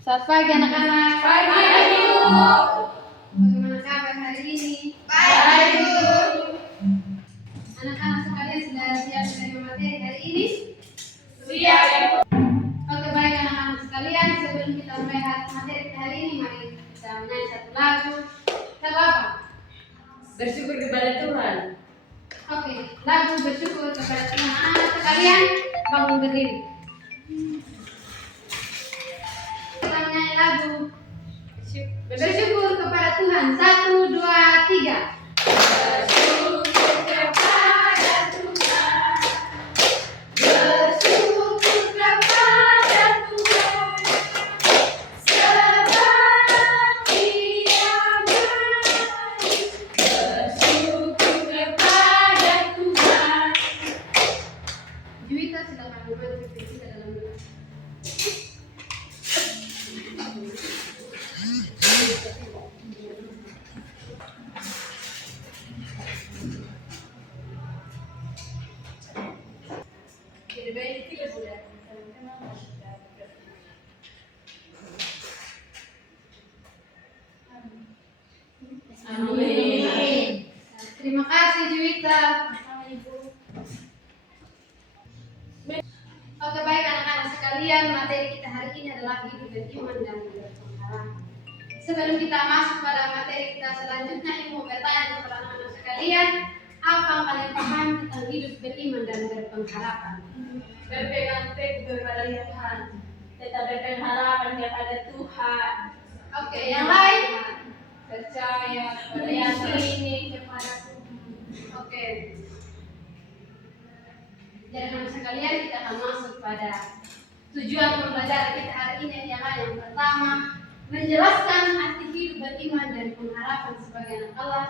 Selamat pagi anak-anak. Pagi, Ibu. Bagaimana kabar hari ini? Baik, Bu. Anak-anak sekalian sudah siap menerima materi hari ini? Siap, Ibu. Oke, baik anak-anak sekalian, sebelum kita mulai materi kita hari ini, mari kita menyanyi satu lagu. Lagu apa? Bersyukur kepada Tuhan. Oke, lagu bersyukur kepada Tuhan. Anak-anak sekalian, bangun berdiri. Kita menyanyi lagu bersyukur kepada Tuhan. 1, 2, 3. Bersyukur kepada Tuhan. Bersyukur kepada Tuhan. Sebab Dia baik. Bersyukur kepada Tuhan. Juwita silakan membantu kita dalam doa. Amin. Terima kasih Juwita. Oke, baik anak-anak sekalian, materi kita hari ini adalah hidup dan iman dan berpengharapan. Sebelum kita masuk pada materi kita selanjutnya, Ibu mau bertanya kepada anak-anak sekalian, apa yang kalian pahami tentang hidup beriman dan berpengharapan? Berpegang teguh kepada Tuhan, tetap berpengharapan kepada Tuhan. Oke, yang lain? Percaya pada yakini kepada Tuhan. Oke. Jadi anak sekalian, kita akan masuk pada tujuan pembelajaran kita hari ini, yang pertama menjelaskan arti hidup beriman dan pengharapan sebagai anak Allah.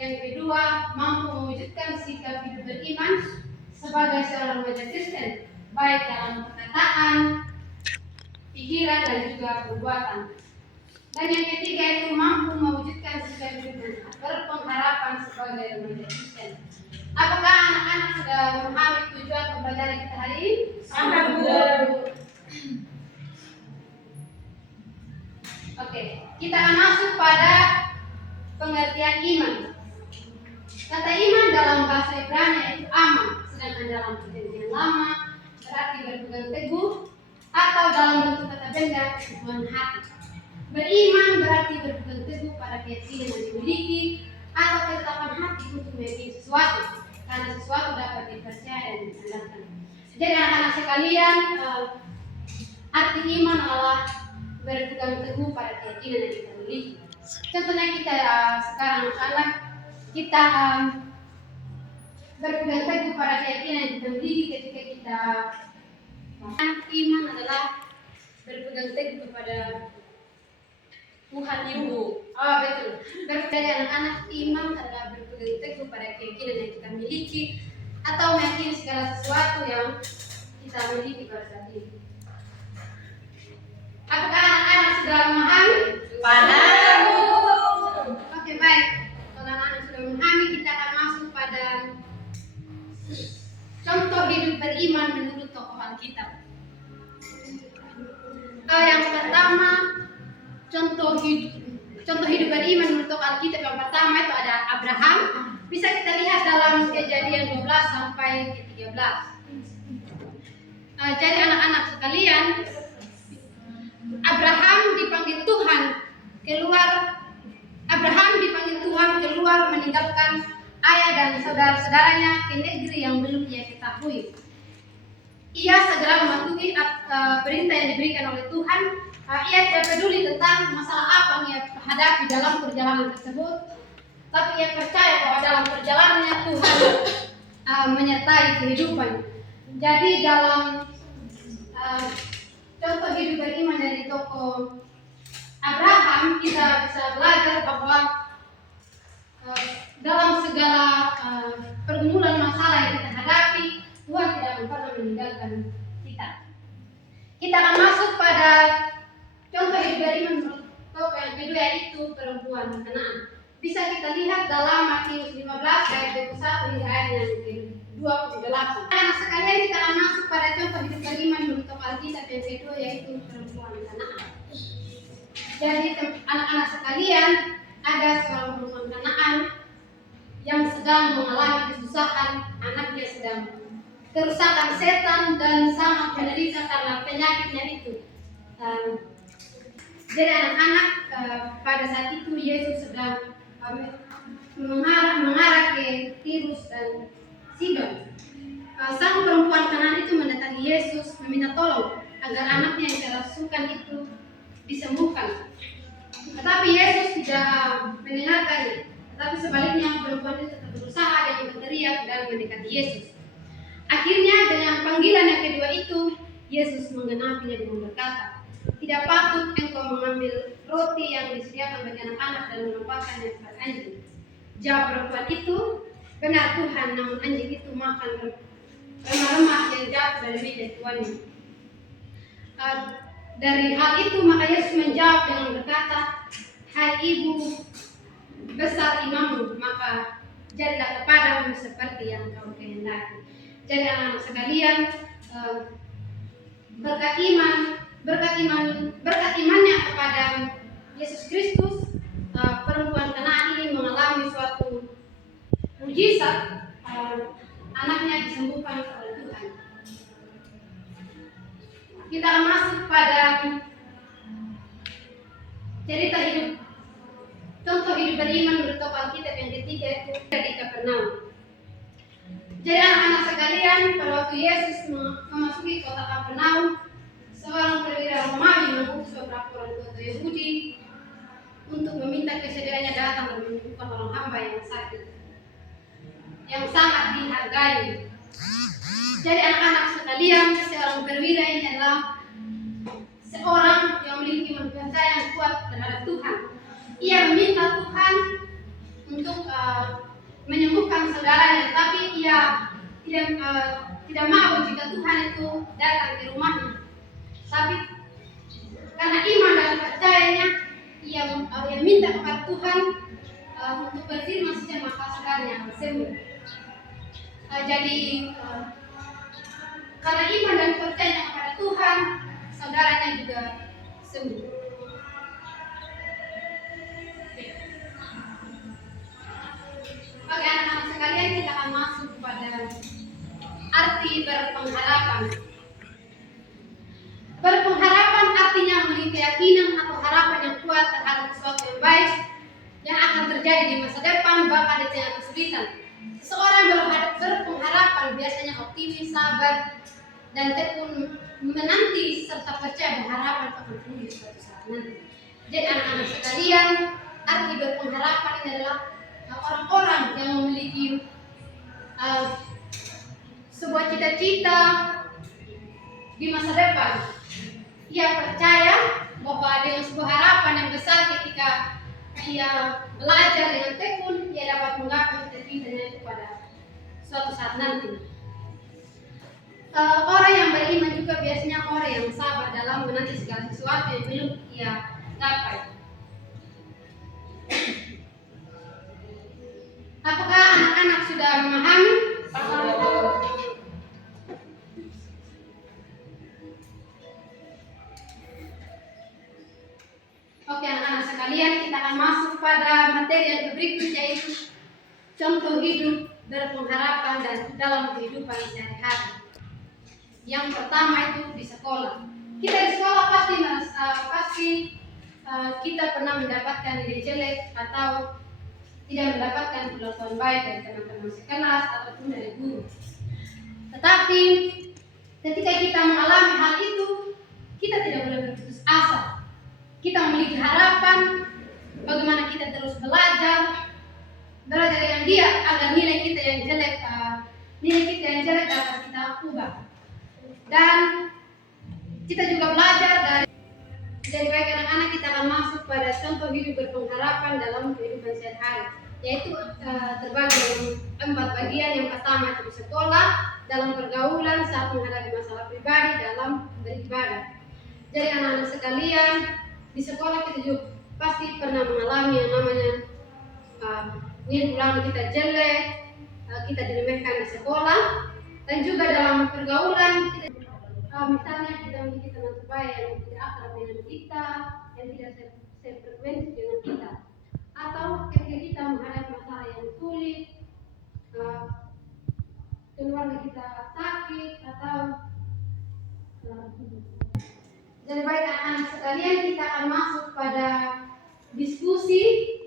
Yang kedua, mampu mewujudkan sikap hidup beriman sebagai seorang remaja Kristen, baik dalam perkataan, pikiran dan juga perbuatan. Dan yang ketiga itu mampu mewujudkan sikap hidup berpengharapan sebagai remaja Kristen. Apakah anak-anak sudah memahami tujuan pembelajaran kita hari ini? Sangat, Bu. Oke, kita akan masuk pada pengertian iman. Kata iman dalam bahasa Ibrani itu aman, sedangkan dalam perjanjian lama berarti berpegang teguh atau dalam bentuk kata benda keteguhan hati. Beriman berarti berpegang teguh pada keyakinan yang dimiliki atau ketetapan hati untuk meyakini sesuatu, karena sesuatu dapat dipercaya dan diandalkan. Jadi anak-anak sekalian, arti iman adalah berpegang teguh pada keyakinan yang kita miliki. Contohnya kita sekarang anak-anak kita berpegang teguh pada keyakinan yang kita miliki ketika kita iman adalah berpegang teguh kepada Tuhan, Ibu. Oh betul. Dari anak-anak iman adalah berpegang teguh pada keyakinan yang kita miliki atau meyakini segala sesuatu yang kita miliki pada saat ini. Apakah anak-anak sudah memahami? Paham, Bu. Oke, baik. Kalau anak-anak sudah memahami, kita akan masuk pada contoh hidup beriman menurut tokoh Alkitab. Yang pertama, contoh hidup beriman menurut tokoh Alkitab yang pertama itu ada Abraham. Bisa kita lihat dalam Kejadian 12 sampai ke 13. Jadi anak-anak sekalian, Abraham dipanggil Tuhan keluar meninggalkan ayah dan saudara-saudaranya ke negeri yang belum ia ketahui. Ia segera mematuhi perintah yang diberikan oleh Tuhan. Ia tidak peduli tentang masalah apa yang ia hadapi dalam perjalanan tersebut, tapi ia percaya bahwa dalam perjalanannya Tuhan menyertai kehidupannya. Jadi dalam contoh hidup beriman dari tokoh Abraham, kita bisa belajar bahwa dalam segala pergumulan masalah yang kita hadapi, Tuhan tidak akan pernah meninggalkan kita. Kita akan masuk pada contoh hidup beriman tokoh yang kedua, yaitu perempuan Kanaan. Bisa kita lihat dalam Matius 15 ayat 21 hingga ayat yang kedua. 28. Anak sekalian, kita akan masuk pada contoh hidup beriman menurut Alkitab yang kedua, yaitu perempuan Kanaan. Jadi anak-anak sekalian, ada seorang perempuan Kanaan yang sedang mengalami kesusahan, anaknya sedang kerusakan setan dan sangat menderita karena penyakitnya itu. Jadi anak-anak, pada saat itu Yesus sedang mengarah ke Tirus dan Sidon. Sang perempuan Kanaan itu mendatangi Yesus meminta tolong agar anaknya yang kerasukan itu disembuhkan. Tetapi Yesus tidak mendengarkannya. Tetapi sebaliknya perempuan itu tetap berusaha dan berteriak dan mendekati Yesus. Akhirnya dengan panggilan yang kedua itu, Yesus menggenapinya dengan berkata, "Tidak patut engkau mengambil roti yang disediakan bagi anak-anak dan melepaskannya kepada anjing." Jawab perempuan itu, "Benar Tuhan, namun anjing itu makan remah-remah yang jatuh dari meja tuannya." Dari hal itu maka Yesus menjawab dengan berkata, "Hai ibu besar imanmu, maka jadilah kepadamu seperti yang kau kehendaki." Jadi anak-anak sekalian, berkat imannya kepada Yesus Kristus, perempuan Kanaan ini mengalami suatu mujizat, anaknya disembuhkan oleh Tuhan. Kita akan masuk pada cerita hidup, contoh hidup beriman menurut Alkitab yang ketiga, itu di Kapernaum. Jadi anak-anak sekalian, pada waktu Yesus memasuki kota Kapernaum, seorang perwira Romawi mengutus beberapa orang tua Yahudi untuk meminta kesediaannya datang dan menyembuhkan orang hamba yang sakit, yang sangat dihargai. Jadi anak-anak sekalian, seorang perwira ini adalah seorang yang memiliki iman percaya yang kuat terhadap Tuhan. Ia meminta Tuhan untuk menyembuhkan saudaranya, tapi ia tidak mau jika Tuhan itu datang ke rumahnya. Tapi karena iman dan percayanya, ia minta kepada Tuhan untuk berfirman saja, maka saudaranya sembuh. Jadi karena iman dan percaya kepada Tuhan, saudaranya juga sembuh. Oke anak-anak sekalian, kita akan masuk pada arti berpengharapan. Berpengharapan artinya memiliki keyakinan atau harapan yang kuat terhadap sesuatu yang baik yang akan terjadi di masa depan, bahkan di tengah kesulitan. Seseorang berpengharapan biasanya optimis, sabar, dan tekun menanti serta percaya bahwa harapan akan terwujud suatu saat nanti. Jadi anak-anak sekalian, arti berpengharapan ini adalah orang-orang yang memiliki sebuah cita-cita di masa depan. Ia percaya bahwa dengan sebuah harapan yang besar, ketika ia belajar dengan tekun, ia dapat menggapai cita-citanya itu pada suatu saat nanti. Orang yang beriman juga biasanya orang yang sabar dalam menanti segala sesuatu yang belum ia capai. Apakah anak-anak sudah memahami? Oke anak-anak sekalian, kita akan masuk pada materi yang berikut, yaitu contoh hidup berpengharapan dan dalam kehidupan sehari-hari. Yang pertama itu di sekolah. Kita di sekolah pasti kita pernah mendapatkan nilai jelek atau tidak mendapatkan perlakuan baik dari teman-teman sekelas ataupun dari guru. Tetapi ketika kita mengalami hal itu, kita tidak boleh berputus asa. Kita memiliki harapan bagaimana kita terus belajar dengan dia agar nilai kita yang jelek dapat kita ubah. Dan kita juga belajar dari baik anak-anak. Kita akan masuk pada contoh hidup berpengharapan dalam kehidupan sehari-hari, yaitu terbagi dalam 4 bagian. Yang pertama itu di sekolah, dalam pergaulan, saat menghadapi masalah pribadi, dalam beribadah. Jadi anak-anak sekalian, di sekolah kita juga pasti pernah mengalami yang namanya nilai ulangan kita jelek, kita diremehkan di sekolah dan juga dalam pergaulan misalnya kita memiliki teman sebaya yang tidak akrab dengan kita, yang tidak sefrekuensi dengan kita, atau ketika kita menghadapi masalah yang sulit, keluarga kita sakit atau jadi baik anak-anak sekalian, kita akan masuk pada diskusi.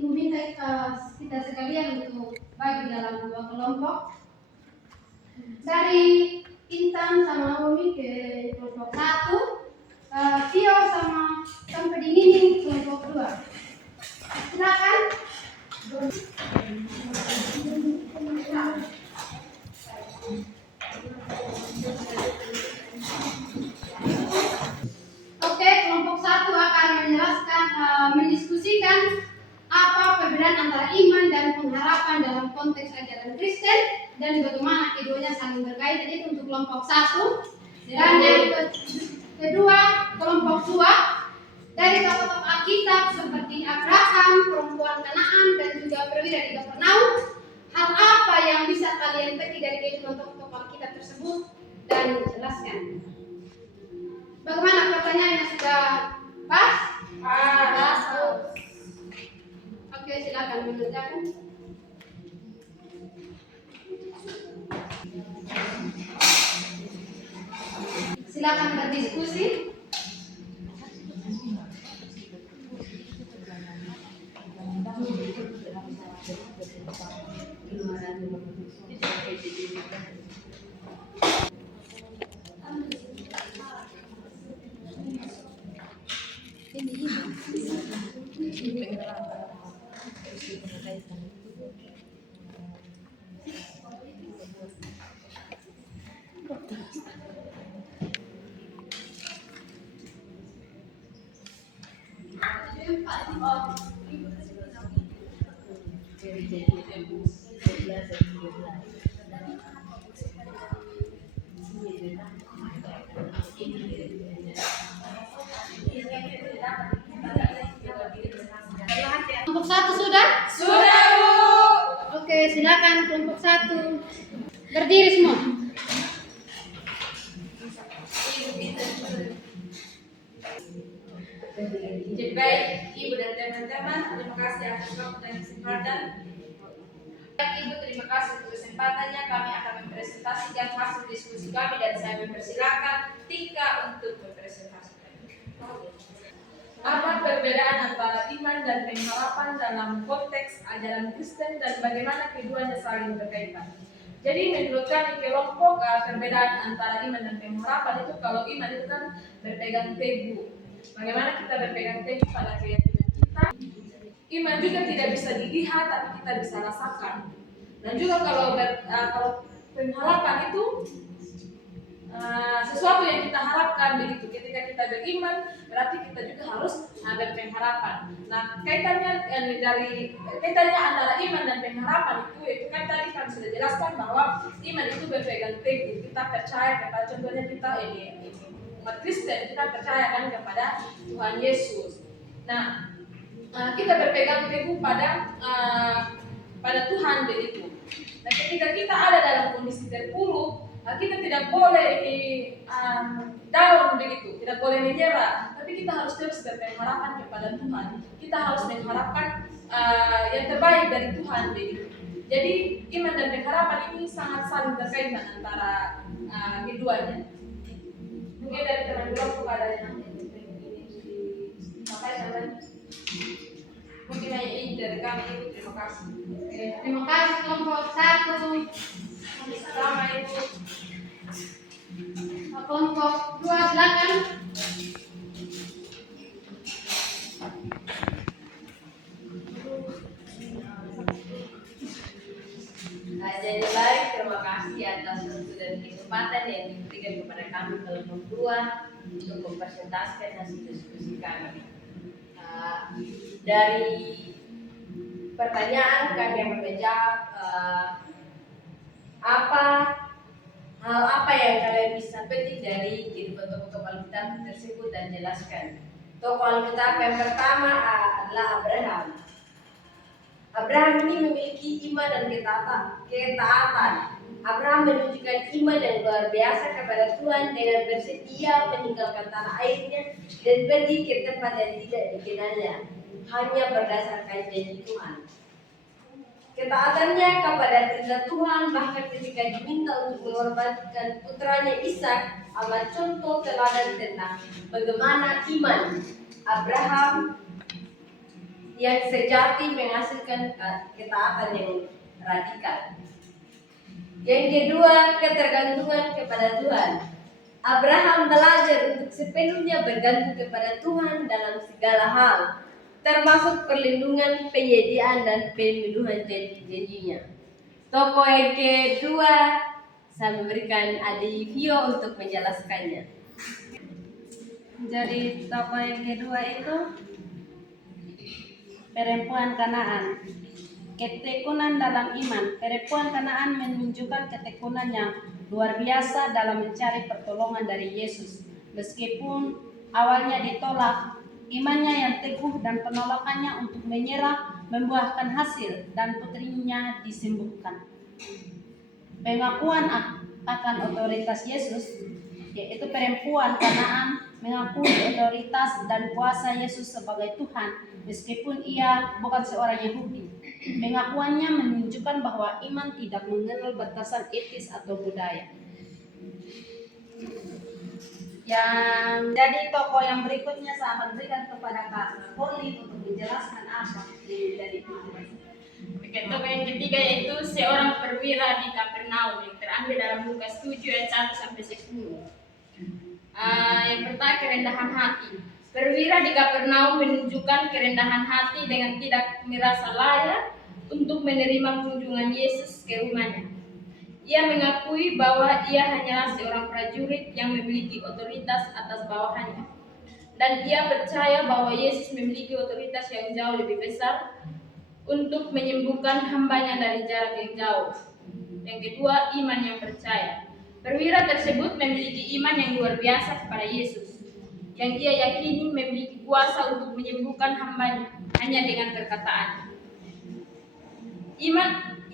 Ibu minta kita sekalian untuk bagi dalam dua kelompok. Dari Intan sama Umi ke kelompok 1, Tio sama sampai Dingin kelompok 2. Silakan. Oke, kelompok 1 akan menjelaskan, mendiskusikan apa perbedaan antara iman dan pengharapan dalam konteks ajaran Kristen dan bagaimana keduanya saling berkaitan. Itu untuk kelompok 1. Dan yang kedua, kelompok 2 dari tokoh-tokoh Alkitab seperti Abraham, perempuan Kanaan, dan juga perwira di Kapernaum. Hal apa yang bisa kalian petik dari kehidupan tokoh-tokoh Alkitab tersebut dan jelaskan. Bagaimana pertanyaannya, sudah pas? Pas. Oke, silakan mengerjakan. Silakan berdiskusi. Kelompok 1 sudah? Sudah, Bu. Oke, silakan kelompok 1 berdiri semua. Jadi baik, Ibu dan teman-teman, terima kasih atas waktu dan kesempatan. Baik, Ibu, terima kasih untuk kesempatannya. Kami akan mempresentasikan hasil diskusi kami dan saya mempersilakan Tika untuk mempresentasikan. Apa perbedaan antara iman dan pengharapan dalam konteks ajaran Kristen dan bagaimana keduanya saling berkaitan? Jadi menurut kami kelompok perbedaan antara iman dan pengharapan itu, kalau iman itu kan berpegang teguh. Bagaimana kita berpegang teguh pada keyakinan kita. Iman juga tidak bisa dilihat tapi kita bisa rasakan. Dan juga kalau pengharapan itu sesuatu yang kita harapkan begitu. Ketika kita beriman, berarti kita juga harus berpengharapan. Nah, kaitannya antara iman dan pengharapan itu kan tadi kami sudah jelaskan bahwa iman itu berpegang teguh. Kita percaya kepada, contohnya kita ini umat Kristen, kita percaya kan kepada Tuhan Yesus. Nah, kita berpegang teguh pada Tuhan begitu. Nah, ketika kita ada dalam kondisi terpuruk, kita tidak boleh down begitu, tidak boleh menyerah, tapi kita harus terus berpengharapan kepada Tuhan. Kita harus mengharapkan yang terbaik dari Tuhan begitu. Jadi iman dan pengharapan ini sangat saling berkaitan antara keduanya. Mungkin dari teman-teman ada yang mungkin hanya ini dari kami. Terima kasih. Terima kasih kelompok 1. Sama Ibu. Kelompok 2 silakan. Jadi baik, terima kasih atas waktu dan kesempatan yang diberikan kepada kami kelompok 2 untuk mempresentasikan hasil diskusi kami. Dari pertanyaan kami yang menjawab hal apa yang kalian bisa petik dari kehidupan tokoh-tokoh Alkitab tersebut dan jelaskan. Tokoh Alkitab yang pertama adalah Abraham. Abraham ini memiliki iman dan ketaatan. Abraham menunjukkan iman yang luar biasa kepada Tuhan dengan bersedia meninggalkan tanah airnya dan pergi ke tempat yang tidak dikenalnya, hanya berdasarkan janji Tuhan. Ketaatannya kepada perintah Tuhan bahkan ketika diminta untuk mengorbankan putranya Ishak adalah contoh teladan tentang bagaimana iman Abraham yang sejati menghasilkan ketaatan yang radikal. Yang kedua, ketergantungan kepada Tuhan. Abraham belajar untuk sepenuhnya bergantung kepada Tuhan dalam segala hal, termasuk perlindungan, penyediaan, dan pemenuhan janji-janjinya. Tokoh yang kedua, saya memberikan Adi Vio untuk menjelaskannya. Jadi tokoh yang kedua itu perempuan Kanaan. Ketekunan dalam iman. Perempuan Kanaan menunjukkan ketekunan yang luar biasa dalam mencari pertolongan dari Yesus. Meskipun awalnya ditolak, imannya yang teguh dan penolakannya untuk menyerah membuahkan hasil dan putrinya disembuhkan. Pengakuan akan otoritas Yesus, yaitu perempuan Kanaan mengakui otoritas dan kuasa Yesus sebagai Tuhan meskipun ia bukan seorang Yahudi. Pengakuannya menunjukkan bahwa iman tidak mengenal batasan etis atau budaya. Jadi tokoh yang berikutnya saya akan berikan kepada Kak Holly untuk menjelaskan apa yang menjadi iman. Oke, tokoh yang ketiga yaitu seorang perwira di Kapernaum yang terambil dalam Lukas 7 ayat 1 sampai 10. Yang pertama, kerendahan hati. Perwira di Kapernaum menunjukkan kerendahan hati dengan tidak merasa layak untuk menerima kunjungan Yesus ke rumahnya. Ia mengakui bahwa ia hanyalah seorang prajurit yang memiliki otoritas atas bawahannya. Dan ia percaya bahwa Yesus memiliki otoritas yang jauh lebih besar untuk menyembuhkan hambanya dari jarak yang jauh. Yang kedua, iman yang percaya. Perwira tersebut memiliki iman yang luar biasa kepada Yesus, yang ia yakini memiliki kuasa untuk menyembuhkan hambanya hanya dengan perkataannya.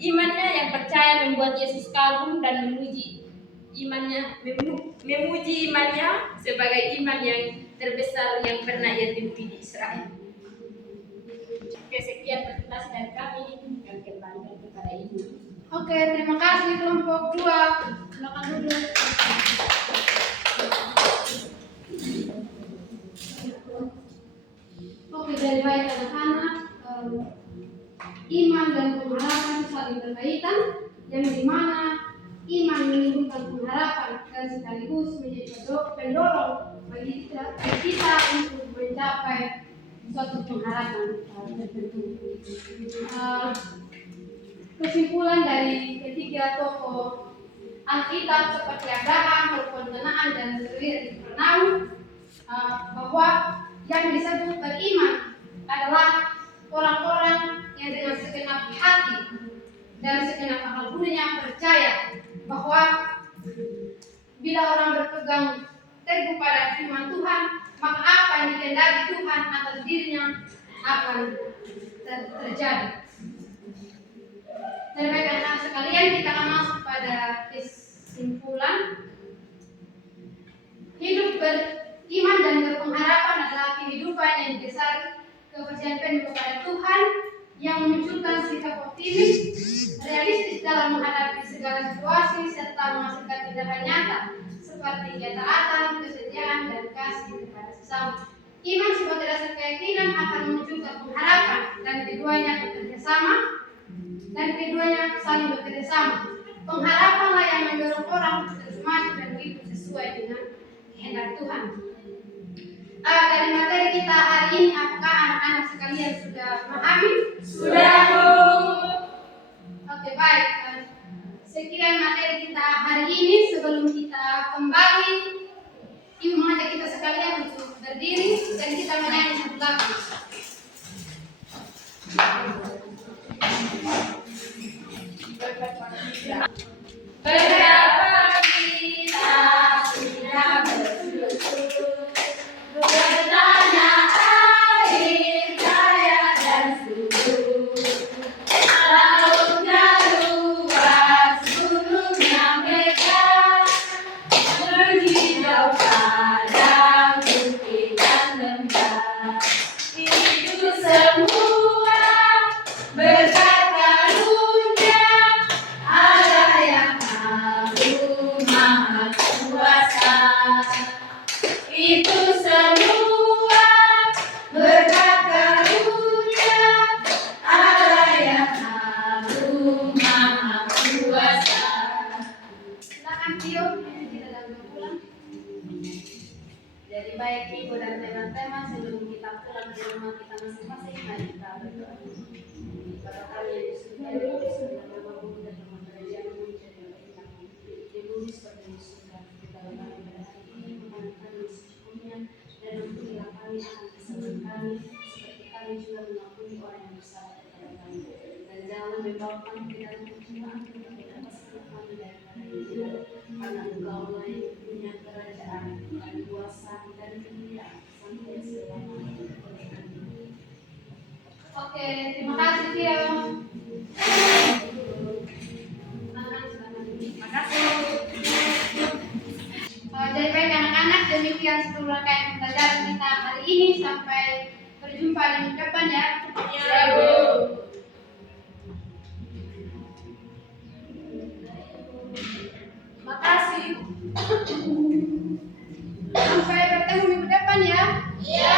Imannya yang percaya membuat Yesus kagum dan memuji imannya sebagai iman yang terbesar yang pernah ia temui di Israel. Oke, sekian presentasi dari kami. Kami kembalikan kepada Ibu. Oke, terima kasih kelompok 2. Silakan duduk. Oke, dari baik anak-anak, iman dan pengharapan saling berkaitan, yang dimana iman menimbulkan pengharapan dan sekaligus menjadi pendorong bagi kita untuk mencapai suatu pengharapan tertentu. Kesimpulan dari ketiga tokoh Alkitab seperti Abraham, perempuan Kanaan, dan perwira di Kapernaum, bahwa yang disebut beriman adalah orang-orang yang dengan segenap hati dan segenap akal budinya percaya bahwa bila orang berpegang teguh pada firman Tuhan, maka apa yang dikehendaki Tuhan atas dirinya akan terjadi. Dan baik-baik sekalian, kita akan masuk pada kesimpulan. Hidup beriman dan berpengharapan adalah kehidupan yang didasari kepercayaan penuh kepada Tuhan yang memunculkan sikap optimis, realistis dalam menghadapi segala situasi serta menghasilkan tindakan nyata seperti ketaatan, kesetiaan, dan kasih kepada sesama. Iman sebagai dasar keyakinan akan memunculkan pengharapan dan keduanya saling bekerja sama. Pengharapanlah yang mendorong orang untuk terus maju dan hidup sesuai dengan kehendak Tuhan. Dari materi kita hari ini, apakah anak-anak sekalian sudah memahami? Sudah, Bu. Oke, baik. Sekian materi kita hari ini. Sebelum kita kembali, Ibu mengajak kita sekalian untuk berdiri dan kita menyanyi satu lagu. Betapa kita sudah bersyukur bertanya air, kaya dan subur. semua berkat karunia Allah yang agung maha kuasa. Silakan Tio, kita dalam pulang. Jadi baik ibu dan teman-teman, sebelum kita pulang ke rumah kita masing-masing, mari kita berdoa. Bapa kami yang di surga, disembahlah namamu, dan nama kerajaanmu menjadi berkat. Di bumi seperti di surga, berikanlah kami pada hari ini makanan kami secukupnya, dan ampunilah kami akan kesalahan kami, seperti kami juga mengampuni orang yang bersalah kepada kami. Dan janganlah membawa kami ke dalam pencobaan, tetapi lepaskanlah kami daripada yang jahat. Karena Engkaulah yang punya kerajaan dan kuasa dan kemuliaan sampai selama-lamanya. Amin. Oke, terima kasih Tio. Jadi baik anak-anak, demikian seluruh rangkaian pembelajaran kita hari ini. Sampai berjumpa di minggu depan ya. Ya, Bu. Makasih. Sampai bertemu minggu depan ya. Ya.